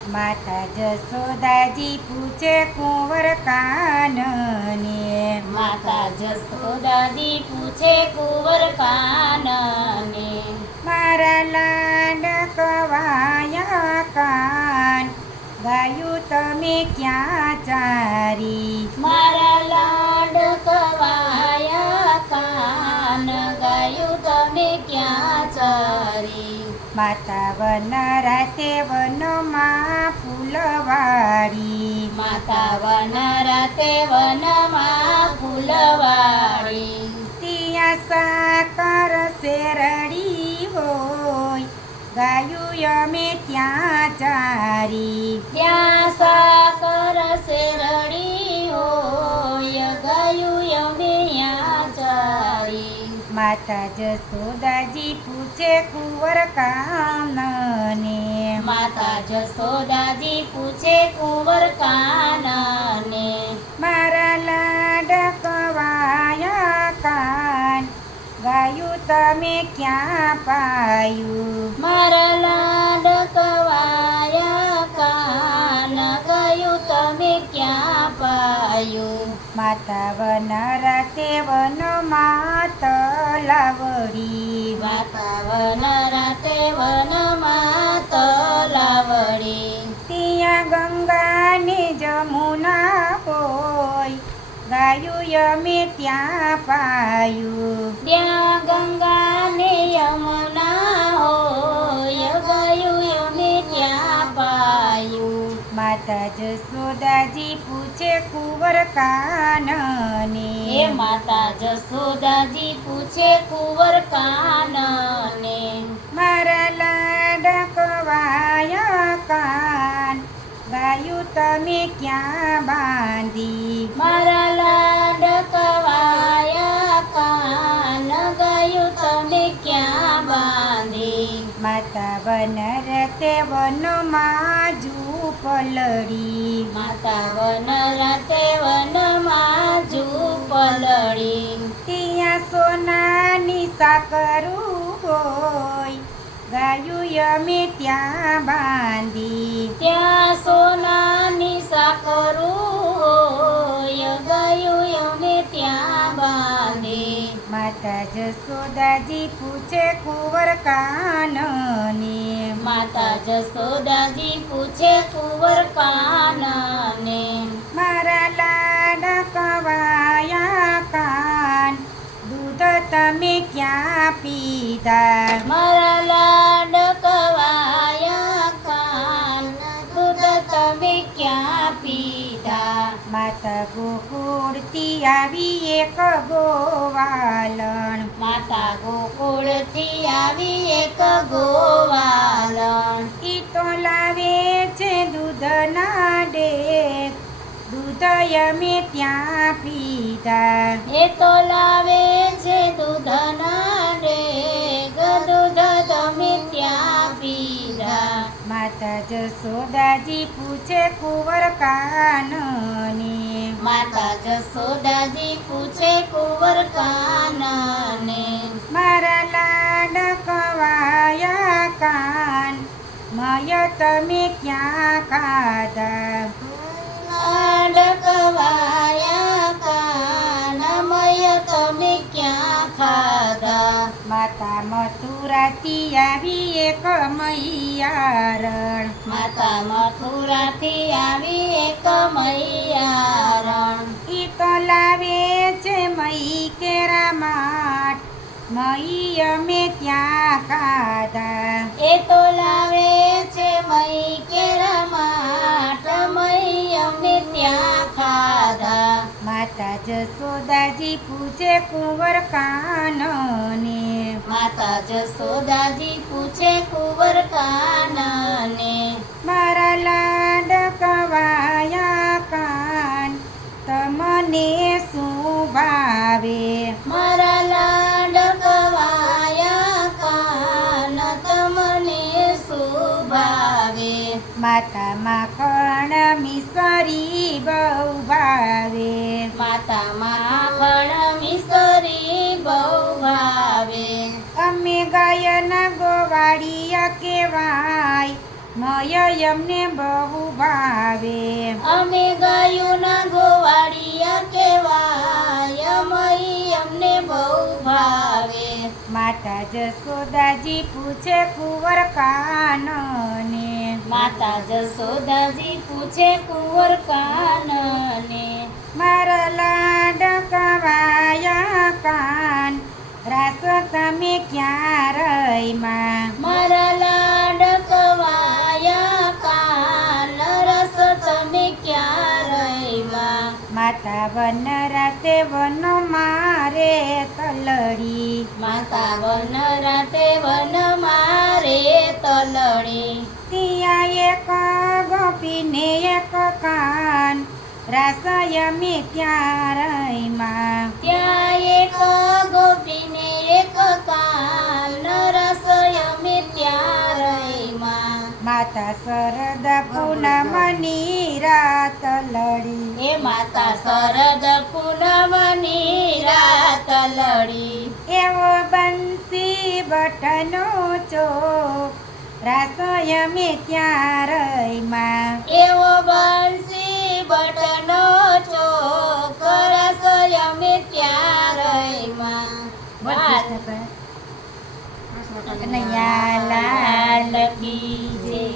માતા જશોદાજી પૂછે કુંવર કાનને, માતા જશોદાજી પૂછે કુંવર કાનને, મારા લાડકવાયા કાન, ગાયું તમે ક્યાં ચારી? મારા લાડકવાયા કાન, ગાયું તમે ક્યાં ચારી? માતા વન રાતે વનમાં ફૂલવાડી, માતા વન રાતે વનમાં ફૂલવાડી, ત્યાં સાકર શેરડી હોય, ગાયું અમે ત્યાં ચારી. ત્યાં સાકર શેરડી હોય, ગાયું અમે યાં ચારી. માતા જશોદાજી પૂછે કુંવર કાનને, માતા જશોદાજી પૂછે કુંવર કાનને, મારા લાડકવાયા કાન, ગાયું તમે ક્યાં પાયું? મારા લાડકવાયા કાન, ગાયું તમે ક્યાં પાયું? માતા વન રાતે વનમાં તલાવડી, માતા વન રાતે વનમાં તલાવડી, ત્યાં ગંગા ને જમુના હોય, ગાયું અમે ત્યાં પાયું. ત્યાં ગંગા ને યમુના હોય, ગાયું અમે ત્યાં પાયું. માતા જશોદાજી પૂછે કુંવર કાનને, હે માતા જશોદાજી પૂછે કુંવર કાનને, મારા લાડકવાયા કાન, ગાયું તમે ક્યાં બાંધી? મારા લાડકવાયા કાન, ગાયું તમે ક્યાં બાંધી? માતા વન રતે વનમાં ઝૂંપલડી, માતા વન રાતે વનમાં ઝૂંપલડી, ત્યાં સોનાની સાકરું હોય, ગાયું અમે ત્યાં બાંધી. ત્યાં સોનાની સાકરું હોય, ગાયું અમે ત્યાં બાંધી. માતા જશોદાજી પૂછે કુંવર કાનને, માતા જશોદાજી પૂછે કુંવર કાનને, મારા લાડકવાયા કાન, દૂધ તમે ક્યાં પીધા? મારા લાડકવાયા કાન, દૂધ તમે ક્યાં પીધા? માતા ગોકુળથી આવી એક ગોવાલણ, માતા ગોકુળથી આવી એક ગોવાલણ, ઈ તો લાવે છે દૂધના ડેક, દૂધ અમે ત્યાં પીધા. એ તો લાવે છે દૂધના ડેગ, દૂધ તમે ત્યાં પીધા. માતા જશોદાજી પૂછે કુંવર કાનને, માતા જશોદાજી પૂછે કુંવર કાનને, મારા લાડકવાયા કાન, મય તમે ક્યાં ખાધા? લાડકવાયા કાન, મય તમે ક્યાં ખાધા? માતા મથુરાથી આવી એક મૈયારણ, માતા મથુરાથી આવી એક મૈયારણ, ઈ તો લાવે છે મઈ કેરા માટ, મઈ અમે ત્યાં ખાધા. એ તો લાવે છે મઈ કેરા માટ, મઈ અમે ત્યાં ખાધા. માતા જશોદાજી પૂછે કુંવર કાનને, માતા જશોદાજી પૂછે કુંવર કાનને, મારા લાડકવાયા કાન, તમને શું ભાવે? મારા લાડકવાયા કાન, તમને શું ભાવે? માતા માખણ મિસરી બહુ ભાવે, માતા માખણ મિસરી બહુ ભાવે. અમે ગાયના ગોવાળિયા કહેવાય, મય અમને બહુ ભાવે અમે ગાયું ના ગોવાળિયા કહેવાય મહી અમને બહુ ભાવે માતા જસોદાજી પૂછે કુંવર કાનને માતા જસોદાજી પૂછે કુંવર કાનને મારા લાડકવાયા કાન રાસ તમે ક્યાં રહીમાં મારા લાડકવાયા કાન રસ તમે ક્યાં રહીમાં માતા વન રાતે વન મારે તલડી માતા વન રાતે વન મારે તલડી ત્યાં એક ગોપીને એક કાન રાસય મે ત્યાં રહીમાં ત્યાં એક ગોપીને એક કાન રસય અમે ત્યાં રહીમાં માતા શરદ પૂનમની રાત લડી એ માતા શરદ પૂનમની રાત લડી એવો બંસી બટનો ચોક રાસય મે ત્યાં રહીમાં એવો બંસી બટનો ચોક રસય અમે ત્યાં રહીમાં કનૈયા લાલ કી જય.